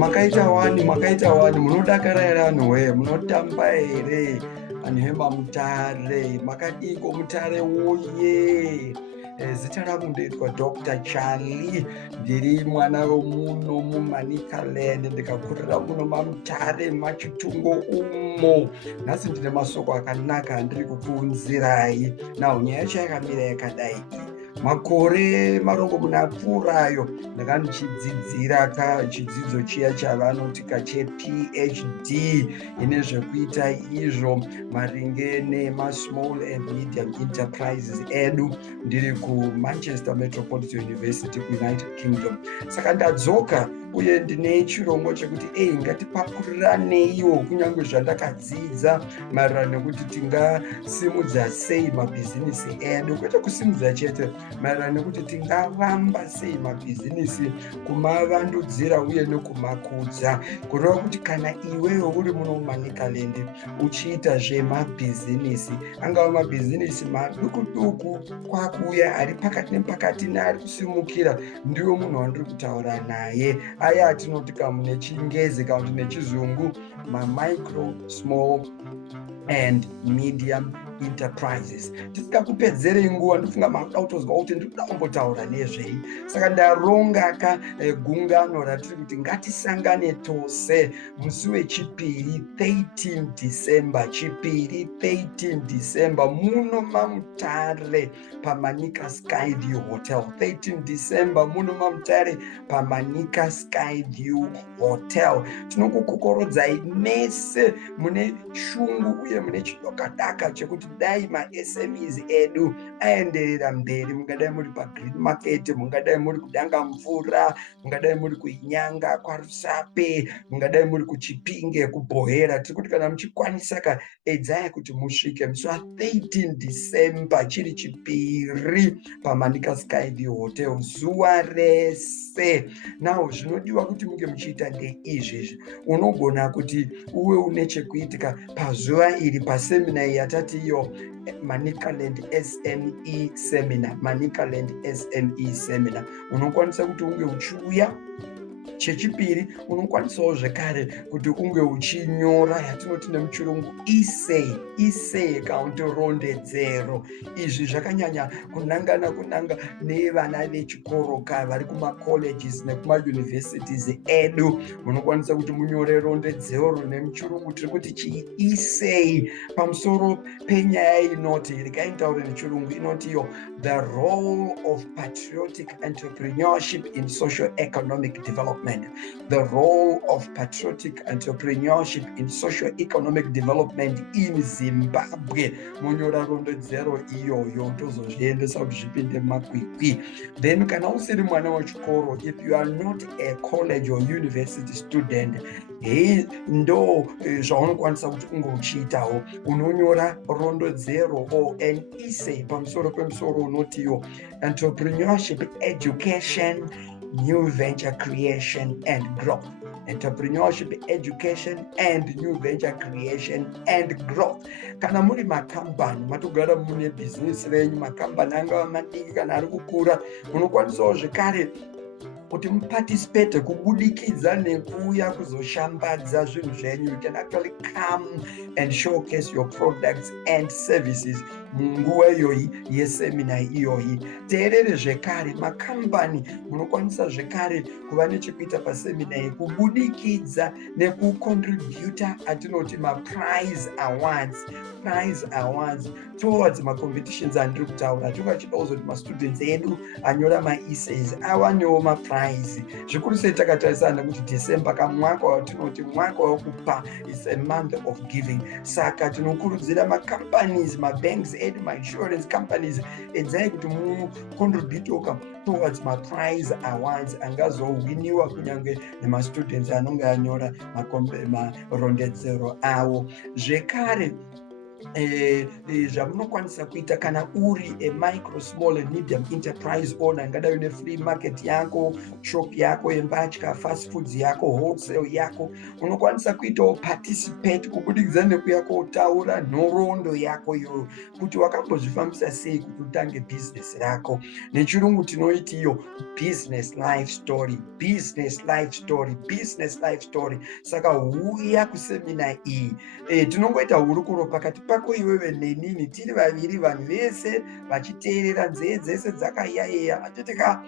makaita wani munodakara here anhu wee, munotamba here anhu eMaMUTARE, makadiko MUTARE woye. Zita rangu ndoitwa Dr. Charlie, ndiri mwana womuno muManicaland, ndikakurira muno maMUTARE machitungo umo. Nhasi ndine masoko akanaka andiri kukuunzirai. Naho nyaya yacho yakamira yakadai. Makore marongomuna apfuurayo ndanga ndichidzidzira chidzidzo chiya chavanoti chePhD ine zvekuita izvo maringe nemasmall and medium enterprises edu, ndiri kuManchester Metropolitan University kuUnited Kingdom. Saka ndadzoka uye ndine chirongwa chekuti ngatipakuriraniwo kunyange zvandakadzidza maererano nekuti tingasimudza sei mabhizinisi edu, kwete kusimudza chete, maererano nekuti tingavamba sei mabhizinisi, kumavandudzira uye nekumakudza, kureva kuti kana iwewo uri muno muManicaland uchiita zvemabhizinisi, angava mabhizinisi maduku duku kwakuuya ari pakati nepakati neari kusimukira, ndiwo munhu wandiri kutaura naye, aya atinoti kamune chingezi kana kuti nechizungu mamicro, small and medium enterprises. Tisikakupedzerei nguva, ndofunga makuda kutozwa kuti ndikuda kumbotaura nezvei. Saka ndaronga gungano ratiri kuti ngatisangane tose musi wechipiri 13 December, chipiri 13 December muno maMUTARE paMANICA SKYVIEW Hotel. 13 December muno maMUTARE paMANICA SKYVIEW Hotel. Tinokukokorodzai mese mune shungu uye mune chidokadaka chekuti dai maSMEs edu aenderera mberi, mungadai muri paGreen Market, mungadai muri kudanga mvura, mungadai muri kuinyanga kwaRusape, mungadai muri kuChipinge, kuBhohera, tiri kuti kana muchikwanisa edzai kuti musvike musi wa13 December chiri chipiri paMANICA SKYVIEW Hotel zuva rese. Naho zvinodiwa kuti munge muchiita ndeizvi, unogona kuti uwe une chekuitika pazuva iri pasemina yatati iyo Manicaland SME seminar, Manicaland SME seminar. Unokwanisa kuti unge uchiuya. Chechipiri, unokwanisawo zvekare kuti unge uchinyora yatinoti nemuchirungu essay kana kuti rondedzero. Izvi zvakanyanya kunanga nevana vechikoro vari kumacolleges nekumauniversities edu. Munokwanisa kuti munyore rondedzero nemuchirungu tiri kuti chi-essay pamusoro penyaya inoti, rikaitaure nechirungu, inoti iyo the role of patriotic entrepreneurship in socio-economic development. The role of patriotic entrepreneurship in socio-economic development in Zimbabwe. Munyora rondedzero iyoyo tozozviendesa kuti zvipinde mumakwikwi. Then kana usiri mwana wechikoro, if you are not a college or university student, ndo zvaunokwanisa kuti unge uchiitawo. Unonyora rondedzero or an essay pamusoro pemusoro unotiyo entrepreneurship education, new venture creation and growth. Entrepreneurship education and new venture creation and growth. Kana muri makambani matogara mune business renyu, makambani angava madiki kana ari kukura, munokwanisawo zvekare kuti muparticipate kubudikidza nekuuya kuzoshambadza zvinhu zvenyu. You can actually come and showcase your products and services munguva iyoyi yesemina iyoyi. Teerere zvekare, makambani munokwanisa zvekare kuva nechekuita pasemina iyi kubudikidza nekucontributa atinoti maprize awards towards macompetitions andiri kutaura. Tingachida kuzoti mastudents edu anyora maessays awanewo maprize. Zvikuru sei takatarisana kuti December kamwaka watinoti mwaka wekupa, is a month of giving. Saka tinokurudzira macompanies, mabanks edu, insurance companies, edzai kuti mucontribute towards maprize awards angazowiniwa kunyange nemastudents anonge anyora marondedzero avo. Zvekare zvamunokwanisa kuita kana uri micro small and medium enterprise owner, ingadai une free market yako, shop yako yembatya, fast foods yako, wholesale yako, unokwanisa kuitawo participate kubudikidza nekuya kotaura nhoroondo yako iyoyo kuti wakambozvifambisa sei kuti utange bhizinesi rako. Nechirungu tinoiti iyo business life story, business life story, business life story. Saka huya kusemina iyi tinongoita hurukuro pakati pako iwewe nenini, tiri vaviri, vanhu vese vachiteerera, nzeve dzese dzakayayeya. Achitika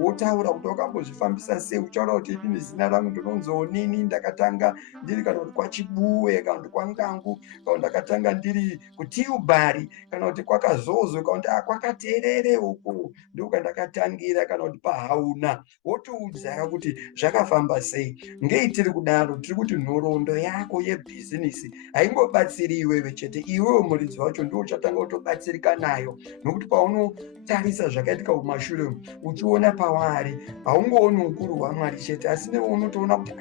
wotaura kuti wakambozvifambisa sei, uchaura kuti inini zina rangu ndinonziwo nini, ndakatanga ndiri kana kuti kwachibuwe, kana kuti kwangangu, kana ndakatanga ndiri kuTiubari, kana kuti kwakazozwe, kana kuti kwakaterere uku ndiko kwandakatangira, kana kuti paHauna. Wotiudza kuti zvakafamba sei. Ngei tiri kudaro? Tiri kuti nhoroondo yako yebhizinisi haingobatsiri iwewe chete, iwewe muridzi wacho ndiwo uchatanga kutobatsirika nayo, nokuti paunotarisa zvakaitika kumashure uchiona pavari, haungooni ukuru hwaMwari chete, asi newe unotoona kuti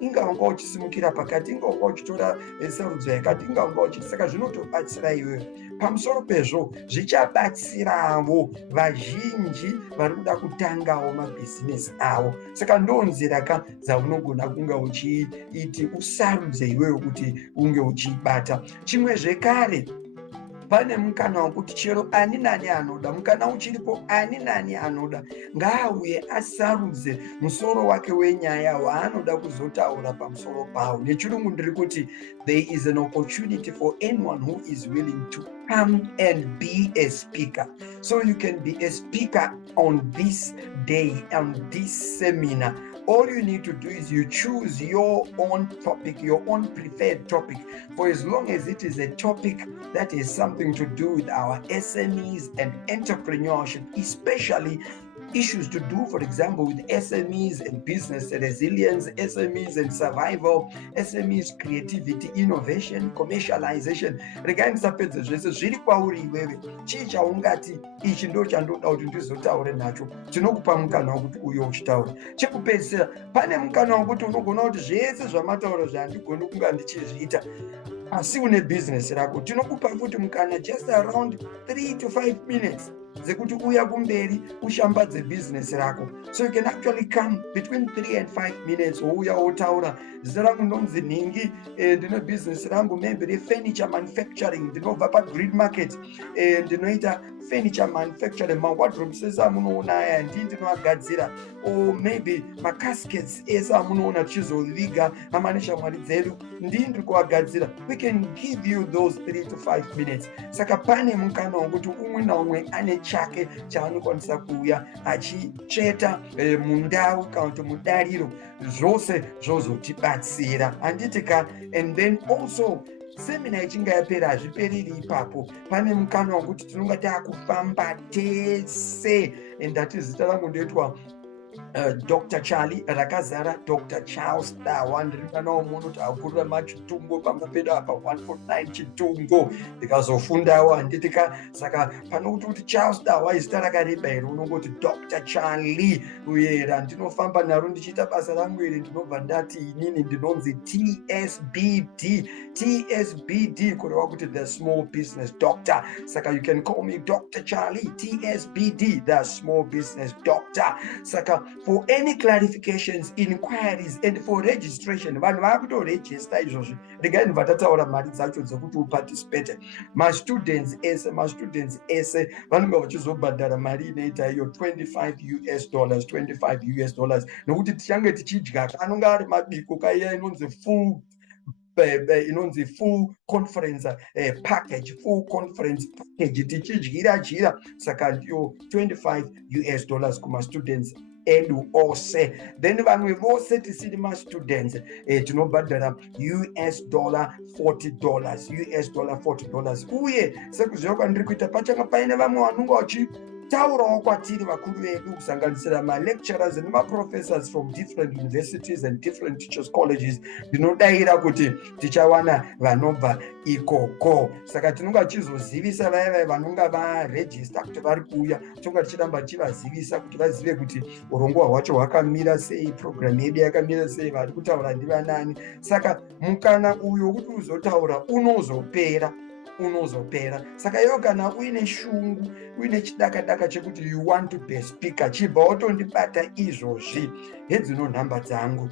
ingawanga uchisimukira pakati, ingawanga uchitora sarudzo yakati, ingawanga uchiti. Saka zvinotobatsira iwewe. Pamusoro pezvo zvichabatsirawo vazhinji vari kuda kutangawo mabhizinesi avo. Saka ndonzira dzaunogona kunge uchiiti usarudze iwewe kuti unge uchiibata. Chimwe zvekare, pane mukana wekuti chero ani nani anoda, mukana uchiripo, ani nani anoda ngaauye asarudze musoro wake wenyaya waanoda kuzotaura pamusoro pawo. Nechirungu ndiri kuti there is an opportunity for anyone who is willing to come and be a speaker. So you can be a speaker on this day, on this seminar. All you need to do is you choose your own topic, your own preferred topic, for as long as it is a topic that is something to do with our SMEs and entrepreneurship, especially issues to do, for example, with SMEs and business resilience, SMEs and survival, SMEs creativity, innovation, commercialization. Regarding pedza zvese zviri kwauri iwewe, chii chaungati ichi ndo chandoda kuti ndizotaure nacho, tinokupa mukana wekuti uye uchitaura. Chekupedzisira, pane mukana wekuti unogona kuti zvese zvamataura zvandigoni kunga ndichizviita asi une business rako, tinokupa futi mukana just around 3 to 5 minutes dzekuti uya kumberi ushambadze business rako. So you can actually come between 3 and 5 minutes wouya wotaura, zita rangu ndonzi Nhingi, ndine business rangu maybe refurniture manufacturing, ndinobva paGrid Market, ndinoita furniture manufacturing, mawardrobes ese amunoona aya ndii ndinoagadzira, or maybe macaskets ese amunoona tichizoviga amaneshamwari dzedu ndii ndiri kuagadzira. We can give you those 3 to 5 minutes. Saka pane mukana wekuti umwe naumwe ane chake chaanokwanisa kuuya achitsveta mundau kana kuti mudariro, zvose zvozotibatsira, handitika. And then also semina ichinga yapera hazviperiri ipapo, pane mukana wekuti tinonga taakufamba tese, and that is zita rangu ndoitwa Dr. Charlie, rakazara Dr. Charles Dawa, ndiri mwana womunhu kuti akurira machitungo pamupeda apa 149 chitungo, ndikazofundawo handitika. Saka pano kuti Charles Dawa izita rakareba here, unongoti Dr. Charlie, uye randinofamba naro ndichiita basa rangu iri ndinobva ndati inini ndinonzi TSBD. TSBD kureva kuti the small business doctor. Saka you can call me Dr. Charlie, TSBD, the small business doctor. Saka for any clarifications, inquiries, and for registration, vanhu vakutoregister izvozvi. Regai vatataura mari dzacho dzokuti uparticipate. Mastudents ese vanonga vachizobhadhara mari inoita iyo $25, nokuti tichange tichidya anonga ari mabiko kaiya inonzi full conference package, full conference package tichidyira. Saka ndiyo $25 kuma students edu ose. Then vamwe vose tisiri ma-students tinobhadhara $40. Uye sekuziva kwandiri kuita pachanga paine vamwe vanonga vachitaurawo kwatiri vakuru vedu, kusanganisira ma-lecturers and ma-professors from different universities and different teachers colleges. Ndinodayira kuti tichawana vanobva ikoko. Saka tinonga tichizozivisa vaya vanonga varegister kuti vari kuuya, tinonga tichiramba tichivazivisa kuti vazive kuti urongwa hwacho hwakamira sei, program yedu yakamira sei, vari kutaura ndivanani. Saka mukana uyu wekuti uzotaura unozopera. unozopera. Saka iwe kana uine shungu, uine chidaka-daka chekuti you want to be a speaker, chibva wotondibata izvozvi. Hedzino nhamba dzangu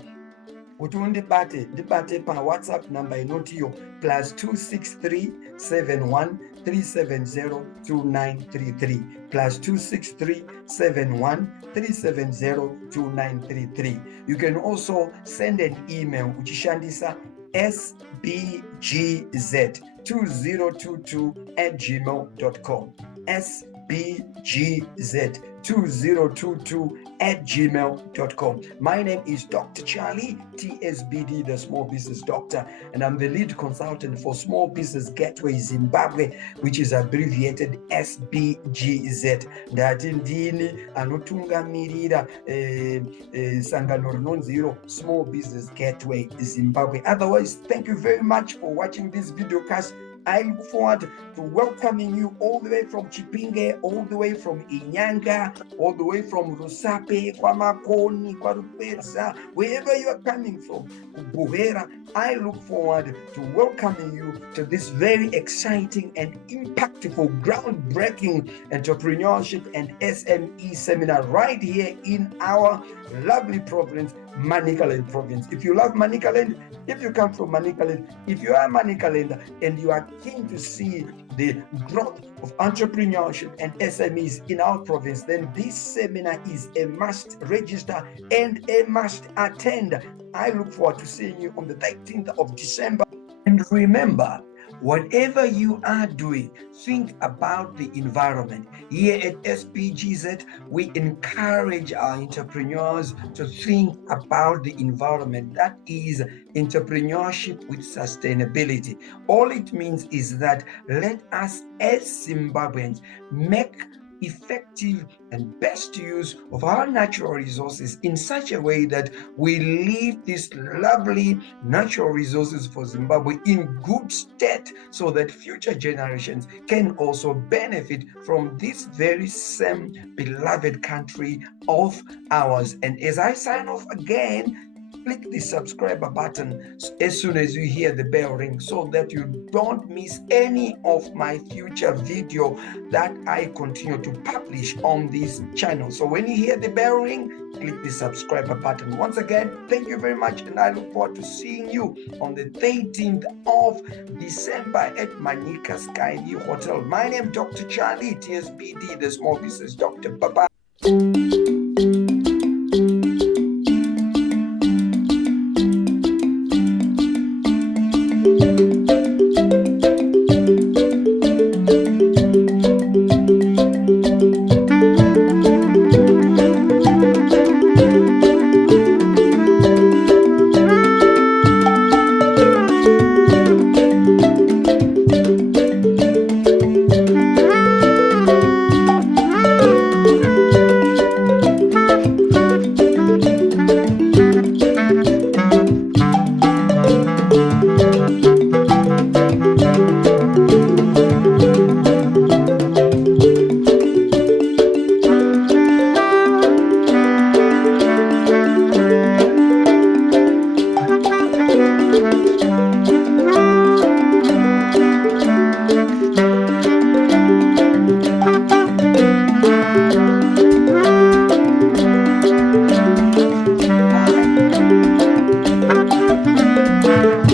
kuti ndibate paWhatsApp namba inotiyo +263 71 370 2933 +263 71 370 2933. You can also send an email uchishandisa sbgz2022@gmail.com sbgz2022@gmail.com. My name is Dr. Charlie, TSBD, the Small Business Doctor, and I'm the lead consultant for Small Business Gateway Zimbabwe, which is abbreviated SBGZ. Ndati ndini anotungamirira sangano rinonzi iro Small Business Gateway Zimbabwe. Otherwise, thank you very much for watching this video cast. I look forward to welcoming you all the way from Chipinge, all the way from Inyanga, all the way from Rusape, Kwamakoni, Kwarupeza, wherever you are coming from, Buhera. I look forward to welcoming you to this very exciting and impactful, groundbreaking entrepreneurship and SME seminar right here in our lovely province, Manicaland province. If you love Manicaland, if you come from Manicaland, if you are Manicaland and you are keen to see the growth of entrepreneurship and SMEs in our province, then this seminar is a must register and a must attend. I look forward to seeing you on the 13th of December. And remember, whatever you are doing, think about the environment. Here at SBGZ, we encourage our entrepreneurs to think about the environment. That is entrepreneurship with sustainability. All it means is that let us as Zimbabweans make effective and best use of our natural resources in such a way that we leave these lovely natural resources for Zimbabwe in good state so that future generations can also benefit from this very same beloved country of ours. And as I sign off again, click the subscribe button as soon as you hear the bell ring so that you don't miss any of my future video that I continue to publish on this channel. So when you hear the bell ring, click the subscribe button. Once again, thank you very much, and I look forward to seeing you on the 13th of December at MANICA SKYVIEW Hotel. My name is Dr. Charlie, TSBD, the Small Business Doctor. Bye-bye.